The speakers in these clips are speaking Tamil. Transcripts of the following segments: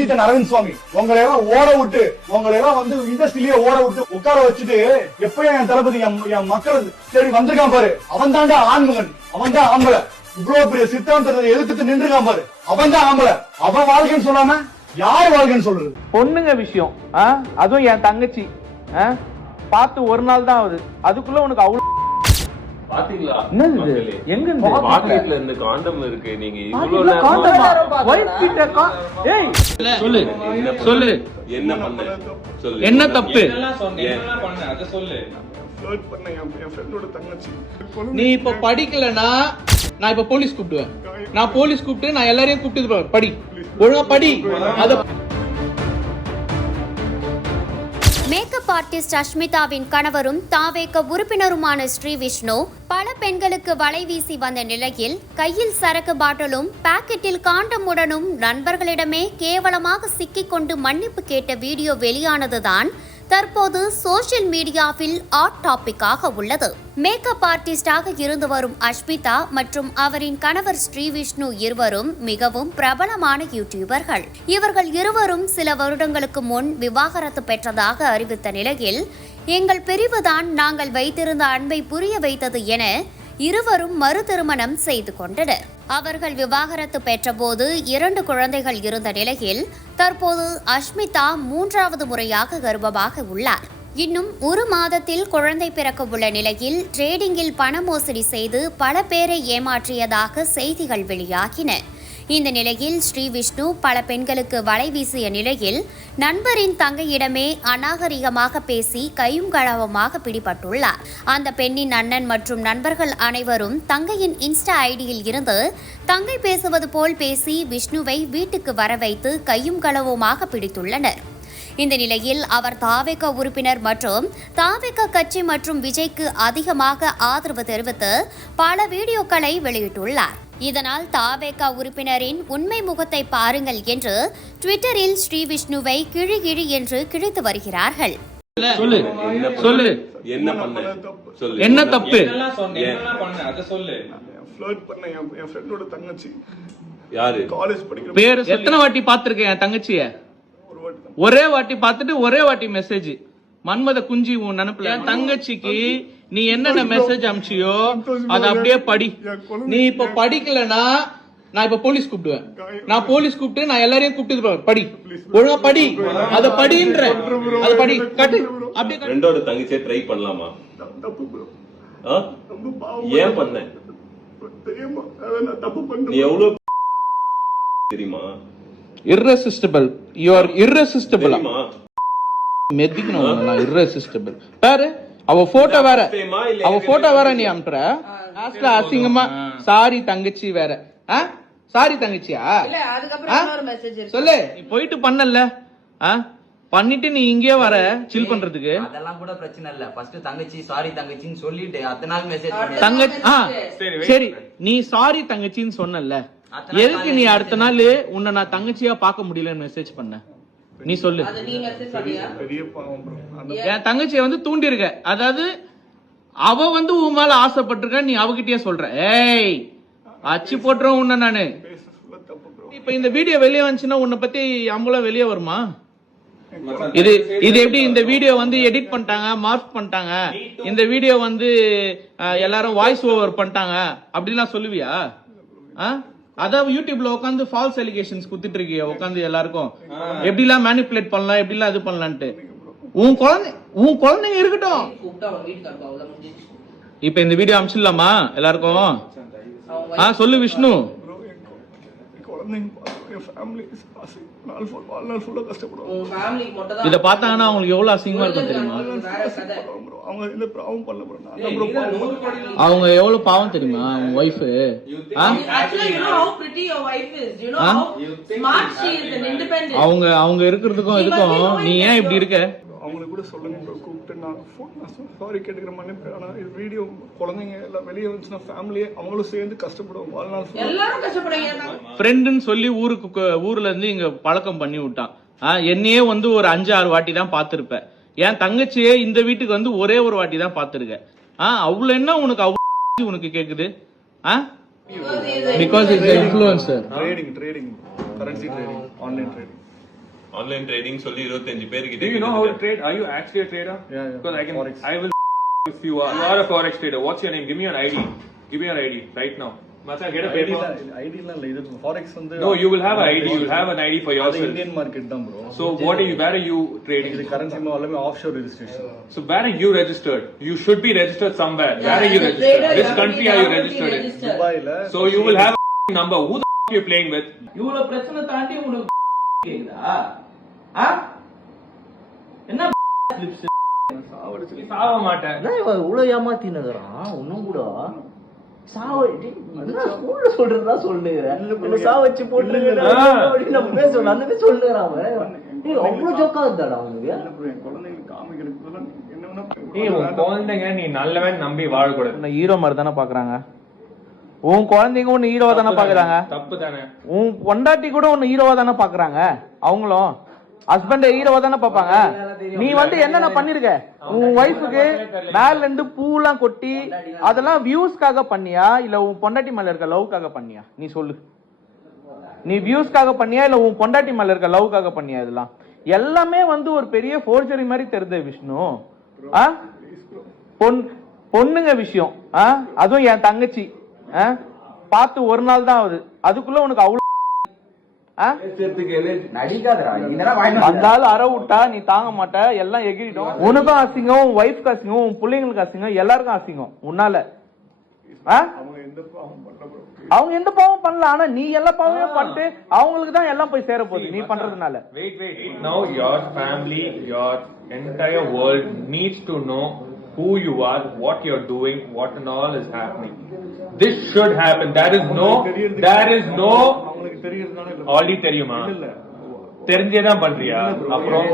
சுஜித் அரவிந்த் சுவாமி உங்களை எல்லாம் ஓட விட்டு உங்களை எல்லாம் வந்து இண்டஸ்ட்ரியிலேயே ஓட விட்டு உட்கார வச்சுட்டு எப்பயும் என் தளபதி என் மக்கள் தேடி வந்திருக்கான் பாரு. அவன் தாண்டா ஆண்மகன், அவன் தான் ஆம்பளை. இவ்வளவு பெரிய சித்தாந்தத்தை எதிர்த்து நின்றுக்கான் பாரு. அவன் தான் ஆம்பளை. அவன் வாழ்க்கைன்னு சொல்லாம யார் வாழ்க்கைன்னு சொல்றது? பொண்ணுங்க விஷயம், அதுவும் என் தங்கச்சி பார்த்து ஒரு நாள் தான் ஆகுது, அதுக்குள்ள உனக்கு அவ்வளவு பாத்தீங்களா? என்னது எங்க இருந்து பாக்கெட்ல இருந்து காண்டம் இருக்கு. நீங்க இவ்வளவு சொல்லு சொல்லு என்ன பண்ண சொல்லு, என்ன தப்பு? நீ இப்ப படிக்கலனா நான் இப்ப போலீஸ் கூப்பிடுவேன். நான் போலீஸ் கூப்பிட்டு நான் எல்லாரையும் கூப்பிட்டு படி, ஒழுங்கா படி. அத மேக்கப் ஆர்டிஸ்ட் அஷ்மிதாவின் கணவரும் தாவேக உறுப்பினருமான ஸ்ரீவிஷ்ணு பல பெண்களுக்கு வலை வீசி வந்த நிலையில் கையில் சரக்கு பாட்டிலும் பாக்கெட்டில் காண்டமுடனும் நண்பர்களிடமே கேவலமாக சிக்கிக்கொண்டு மன்னிப்பு கேட்ட வீடியோ வெளியானதுதான் தற்போது சோஷியல் மீடியாவில் ஹாட் டாபிக்காக உள்ளது. மேக்கப் ஆர்டிஸ்டாக இருந்து வரும் அஷ்மிதா மற்றும் அவரின் கணவர் ஸ்ரீவிஷ்ணு இருவரும் மிகவும் பிரபலமான யூடியூபர்கள். இவர்கள் இருவரும் சில வருடங்களுக்கு முன் விவாகரத்து பெற்றதாக அறிவித்த நிலையில் எங்கள் பிரிவுதான் நாங்கள் வைத்திருந்த அன்பை புரிய வைத்தது என இருவரும் மறு திருமணம் செய்து கொண்டனர். அவர்கள் விவாகரத்து பெற்றபோது 2 குழந்தைகள் இருந்த நிலையில் தற்போது அஷ்மிதா 3வது முறையாக கர்ப்பமாக உள்ளார். இன்னும் 1 மாதத்தில் குழந்தை பிறக்க உள்ள நிலையில் ட்ரேடிங்கில் பண மோசடி செய்து பல பேரை ஏமாற்றியதாக செய்திகள் வெளியாகின. இந்த நிலையில் ஸ்ரீவிஷ்ணு பல பெண்களுக்கு வலை வீசிய நிலையில் நண்பரின் தங்கையிடமே அநாகரிகமாக பேசி கையும் களவுமாக பிடிபட்டுள்ளார். அந்த பெண்ணின் அண்ணன் மற்றும் நண்பர்கள் அனைவரும் தங்கையின் இன்ஸ்டா ஐடியில் இருந்து தங்கை பேசுவது போல் பேசி விஷ்ணுவை வீட்டுக்கு வர வைத்து கையும் களவுமாக பிடித்துள்ளனர். இந்த நிலையில் அவர் தாவேக உறுப்பினர் மற்றும் தாவேக கட்சி மற்றும் விஜய்க்கு அதிகமாக ஆதரவு தெரிவித்து பல வீடியோக்களை வெளியிட்டுள்ளார். இதனால் தாவேக உறுப்பினரின் உண்மை முகத்தை பாருங்கள் என்று ட்விட்டரில் ஸ்ரீவிஷ்ணுவை கிழி என்று கிழித்து வருகிறார்கள். சொல்லு சொல்லு என்ன பண்ண சொல்லு, என்ன தப்பு? யாரு பேரு எத்தனை வாட்டி பாத்திருக்கேன் என் தங்கச்சிய? ஒரே வாட்டி பார்த்துட்டு ஒரே வாட்டி மெசேஜ் மன்மத குஞ்சி உன் நினைப்புல. என் தங்கச்சிக்கு நீ என்னென்ன மெசேஜ் அனுப்பிச்சியோ அதை அப்படியே படி. நீ இப்ப படிக்கலனா நான் இப்ப போலீஸ் கூப்பிடுவேன். நான் போலீஸ் கூப்பிட்டு நான் எல்லாரையும் கூப்பிட்டு படி, ஒழுங்கா படி. அத படின்ற அத படி கட்டு அப்படியே. ரெண்டோட தங்கச்சியை ட்ரை பண்ணலாமா? ஏன் பண்ண? நீ எவ்வளவு தெரியுமா? irresistible, you are irresistible. மெதிக்கணும் நான் irresistible. பாரு அவ போட்டோ வேற, அவ போட்டோ வேற நீ அனுப்புற. லாஸ்ட்ல அசிங்கமா சாரி தங்கச்சி வேற. சாரி தங்கச்சியா? சொல்லு. நீ போயிட்டு பண்ணல, பண்ணிட்டு நீ இங்கே வர சில் பண்றதுக்கு. அதெல்லாம் கூட பிரச்சனை இல்ல. ஃபர்ஸ்ட் தங்கச்சி சாரி தங்கச்சின்னு சொல்லிட்டு அத்தனை நாள் மெசேஜ் தங்கச்சி சரி நீ சாரி தங்கச்சின்னு சொன்னல, எதுக்கு நீ அடுத்த நாள் உன்னை நான் தங்கச்சியா பார்க்க முடியலன்னு மெசேஜ் பண்ண? நீ சொல்லு. என் தங்கச்சிய வந்து தூண்டி இருக்க, அதாவது அவ வந்து உன் மேல ஆசைப்பட்டிருக்க, நீ அவகிட்டயே சொல்ற. ஏய் அச்சு போட்டுறோம் உன்ன நானு. இப்ப இந்த வீடியோ வெளியே வந்துச்சுன்னா உன்னை பத்தி அம்பலம் வெளியே வருமா? இது எப்படி இந்த வீடியோ வந்து எடிட் பண்ணிட்டாங்க, மார்க் பண்ணிட்டாங்க, இந்த வீடியோ வந்து எல்லாரும் வாய்ஸ் ஓவர் பண்ணிட்டாங்க அப்படிலாம் சொல்லுவியா? அதாவது யூடியூப்ல உட்காந்து ஃபால்ஸ் அலிகேஷன்ஸ் குடுத்துட்டு இருக்கிய உட்காந்து எல்லாருக்கும் எப்படிலாம் மேனிபுலேட் பண்ணலாம், எப்படிலாம் இது பண்ணலான்ட்டு. உன் குழந்தைங்க இருக்கட்டும். இப்ப இந்த வீடியோ அனுப்பிச்சிடலாமா எல்லாருக்கும்? சொல்லு விஷ்ணு. இத பார்த்தாங்கன்னா அவங்களுக்கு எவ்வளவு அசிங்கமா இருக்கும் தெரியுமா? அவங்க எவ்வளவு பாவம் தெரியுமா அவங்க ஒய்ஃப்? அவங்க இருக்கிறதுக்கும் இதுக்கும் நீ ஏன் இப்படி இருக்க? அவங்களுக்கு கூட சொல்லுங்க ப்ரோ, கூப்பிட்டு நான் சாரி கேட்டுக்கிற மன்னிப்பு. ஆனா இது வீடியோ குழந்தைங்க எல்லாம் வெளியே வந்துச்சுன்னா ஃபேமிலியே அவங்களும் சேர்ந்து கஷ்டப்படுவோம். வாழ்நாள் எல்லாரும் கஷ்டப்படுவாங்க. ஃப்ரெண்டுன்னு சொல்லி ஊர்ல இருந்து இங்க பழக்கம் பண்ணி விட்டான். என்னையே வந்து ஒரு 5-6 வாட்டி தான் பாத்திருப்பேன். என் தங்கச்சியே இந்த வீட்டுக்கு வந்து ஒரே ஒரு வாட்டி தான் பாத்துருக்க. அவ்வளவு என்ன உனக்கு அவ்வளவு உனக்கு கேக்குது? Because it's influencer. Trading currency trading, online trading. Online trading சொல்லி 25 பேர் கிட்ட Do you know how to trade? Are you actually a trader? Yeah. Because I will if you are. You are a forex trader. What's your name? Give me your ID. Give me your ID right now. Macha, get a paper. ஐடிலாம் இல்ல இது ஃபாரெக்ஸ் வந்து No, you will have an ID. You will have an ID for yourself. Indian market தான் bro. So where are you trading? இது கரன்சி எல்லாமே offshore registration. So where are you registered? You should be registered somewhere. Where are you registered? Which country are you registered in? துபாயில. So you will have a number. Who the f you playing with? இவ்வளவு பிரச்சனை தாண்டி உனக்கு கேக்குதா? ஆ? என்ன ஸ்லிப்ஸ்? சாவ மாட்டேன். இவ்வளவு ஏமாத்தினுக்குறான் ஒன்னும் கூட ஸ்கூல்ல சொல்றதா சொல்லுங்க சாவச்சு போட்டு நம்ம பேசணும் அந்த பேர் சொல்லுறான் அவ்வளவு ஜோக்கா இருந்தாடா அவனுக்கு குழந்தைங்களுக்கு காமிக்கிறதுலாம் ஏய் உன் குழந்தைங்க நீ நல்லவன் நம்பி வாழக்கூடாது. ஹீரோ மாதிரி தானே பாக்குறாங்க. உன் குழந்தைங்க ஒன்னு ஹீரோவா தானே பாக்குறாங்க. தப்பு தானே. உன் பொண்டாட்டி கூட ஒன்னு ஹீரோவா தானே பாக்குறாங்க. அவங்களும் ஹஸ்பண்ட் ஹீரோவா தானே பாப்பாங்க. நீ வந்து என்னென்ன பண்ணிருக்க உன் ஒய்ஃபுக்கு மேல இருந்து பூலாம் கொட்டி அதெல்லாம் வியூஸ்க்காக பண்ணியா இல்ல உன் பொண்டாட்டி மேல இருக்க லவ்க்காக பண்ணியா? நீ சொல்லு. நீ வியூஸ்க்காக பண்ணியா இல்ல உன் பொண்டாட்டி மேல இருக்க லவ்க்காக பண்ணியா? இதெல்லாம் எல்லாமே வந்து ஒரு பெரிய ஃபோர்ஜரி மாதிரி தெரியுது விஷ்ணு. பொண்ணுங்க விஷயம் அதுவும் என் தங்கச்சி பார்த்து ஒரு நாள் தான் ஆகுது. அதுக்குள்ள உனக்கு அவ்வளவு அந்தாலும் அற விட்டா நீ தாங்க மாட்ட. எல்லாம் எகிரிடும். உனக்கும் அசிங்கம், உன் ஒய்ஃப்க்கு அசிங்கம், உன் பிள்ளைங்களுக்கு அசிங்கம், எல்லாருக்கும் அசிங்கம் உன்னால. அவங்க எந்த பாவம் பண்ணல. ஆனா நீ எல்லா பாவமும் பண்ணிட்டு அவங்களுக்கு தான் எல்லாம் போய் சேர போகுது நீ பண்றதுனால. Wait. Now your family, your entire world needs to know who you are, what you're doing, what and all is happening. This should happen. There is no அவங்களுக்கு தெரியறதுனால இல்ல. already தெரியுமா? தெரிஞ்சேதான் பண்றியா? அப்புறம்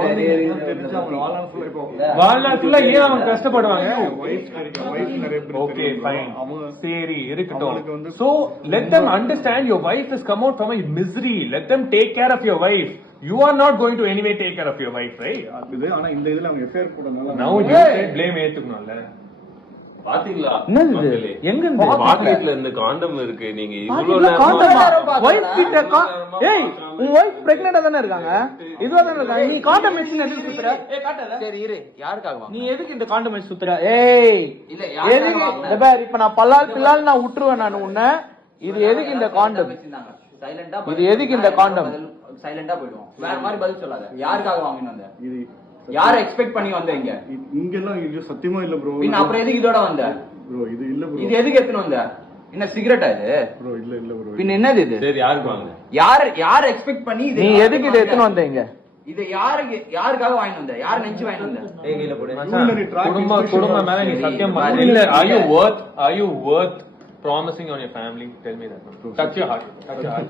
வாழ்நாள் ஏன் அவங்க கஷ்டப்படுவாங்க? ஓகே ஃபைன் சரி இருக்கட்டும். So let them understand your wife has come out from a misery. Let them take care of your wife. You are not going to anyway take care of your wife, right? இது ஆனா இந்த இதுல அவங்க affair போடனால Now you say blame ஏத்துக்கணும்ல. பாத்தீங்களா என்னது எங்க இருந்து பாக்கெட்ல இருந்து காண்டம் இருக்கு. நீங்க இவ்வளவு நேரமா வைஃப் கிட்ட ஏய் உன் வைஃப் பிரெக்னன்ட்டா தானே இருக்காங்க. இதுவா தானே இருக்காங்க. நீ காண்டம் மெஷின் எதுக்கு சுத்துற? ஏய் காட்டல. சரி இரு யாருக்காக வாங்க நீ எதுக்கு இந்த காண்டம் மெஷின் சுத்துற? ஏய் இல்ல எதுக்கு இந்த பார் இப்ப நான் பில்லால் நான் விட்டுருவேன் நான் உன்னை. இது எதுக்கு இந்த காண்டம்? சைலண்டா இது எதுக்கு இந்த காண்டம்? சைலண்டா போய்டுவோம். வேற மாதிரி பதில் சொல்லாத. யாருக்காக வாங்கிட்டு வந்த? இது யார எக்ஸ்பெக்ட் பண்ணி வந்த? இங்க எல்லாம் இது சத்தியமா இல்ல ப்ரோ. பின்ன அப்புறம் எதுக்கு இதோட வந்த ப்ரோ? இது இல்ல ப்ரோ. இது எதுக்கு எடுத்துட்டு வந்த? என்ன சிகரெட்டா இது ப்ரோ? இல்ல ப்ரோ. பின்ன என்னது இது? சரி யாருக்கு வாங்க? யார எக்ஸ்பெக்ட் பண்ணி நீ எதுக்கு இத எடுத்துட்டு வந்தீங்க? இது யாருக்காக வாங்கிட்டு வந்த? யார நினைச்சு வாங்கிட்டு வந்த? ஏகில போடு. குடும்ப மேல நீ சத்தியம் பண்ணு. இல்ல are you worth promising on your family? Tell me that. Touch your heart. Touch your heart.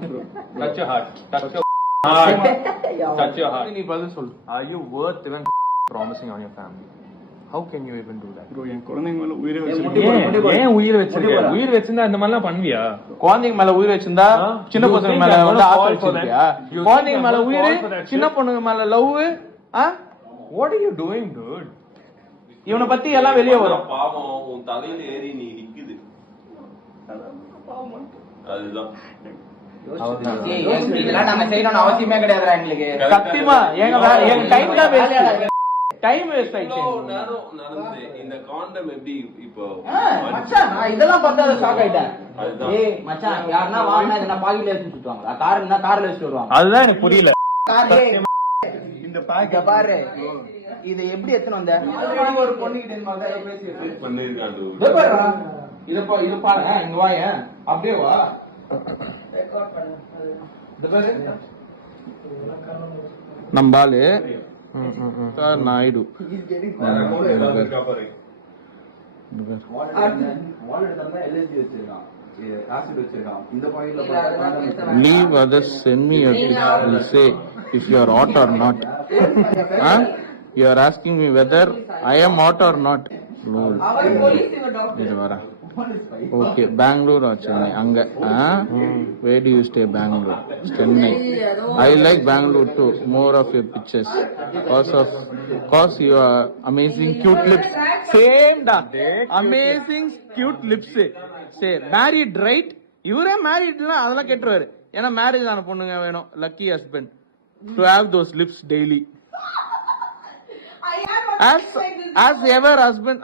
Touch your heart. Touch your heart. Touch your heart. நீ பதில் சொல்லு. Are you worth even promising on your family? How can you even do that? Bro என் குழந்தைங்க மேல உயிரை வச்சிருக்கேன். ஏன் உயிர் வச்சிருக்க? உயிர் வச்சிருந்தா இந்த மாதிரிலாம் பண்ணுவியா? குழந்தைங்க மேல உயிர் வச்சிருந்தா சின்ன பசங்க மேல வந்து ஆசை வச்சிருக்கியா? குழந்தைங்க மேல உயிர், சின்ன பொண்ணுங்க மேல love. What are you doing, dude? இவனை பத்தி எல்லாம் வெளியே வரும். பாவம் உன் தலையில ஏறி நீ நிக்குது. அதுதான் இதெல்லாம் நாங்க செய்யணும்னு அவசியமே கிடையாதுடா எங்களுக்கு. சத்தியமா எங்க டைம் தான் வேஸ்ட். டைம் வேஸ்ட் ஆயிடுச்சு. நடந்து இந்த காண்டம் எப்படி இப்போ மச்சான் நான் இதெல்லாம் பார்த்தா ஷாக் ஆயிட்டேன். அதுதான். ஏய் மச்சான் யாருன்னா வாங்கினா இத நான் பாக்கெட்ல வச்சு சுத்துவாங்க. கார்னா கார்ல வச்சு வருவாங்க. அதுதான் எனக்கு புரியல. இந்த பேக் பாரு இது எப்படி எத்தனை வந்த? ஆல்ரெடி ஒரு பொண்ணு கிட்ட இந்த மாதிரி பேசி பண்ணிருக்கான். இத பாருங்க இங்க வாங்க. அப்படியே வா. நம்பாலு Naidu leave others, send me your picture, will say if you are hot or not. You are asking me whether I am hot or not. Lol. இது வர ஓகே பெங்களூர் சென்னை அங்க where do you stay? Bangalore, Chennai. I like Bangalore too, more of your pictures cause you are amazing cute lips. Same da amazing cute lips. Say married right? இவரே மேரிட்லாம் அதெல்லாம் கேட்டுருவாரு. ஏன்னா மேரேஜ் ஆன பொண்ணுங்க வேணும், lucky husband. to have those lips daily. I am As ever husband,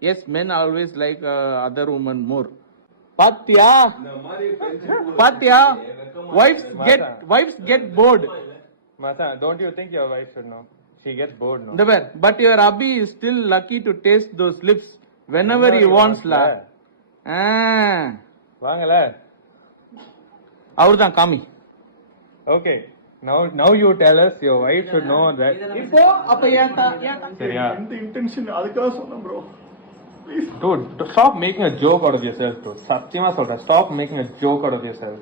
yes, men always like other women more. Patya, wives get bored. Masa, don't you think your wife should know? She gets bored now. But your hubby is still lucky to taste those lips whenever he wants la. வாங்கல. அவர்தான் காமி. Okay. Now you tell us your wife should know that. இப்போ அப்ப ஏன் சரியா? இந்த இன்டென்ஷன் அதுக்காக சொன்னேன் bro. Dude, stop making a joke out of yourself, dude. சத்தியமா சொல்றேன். Stop making a joke out of yourself.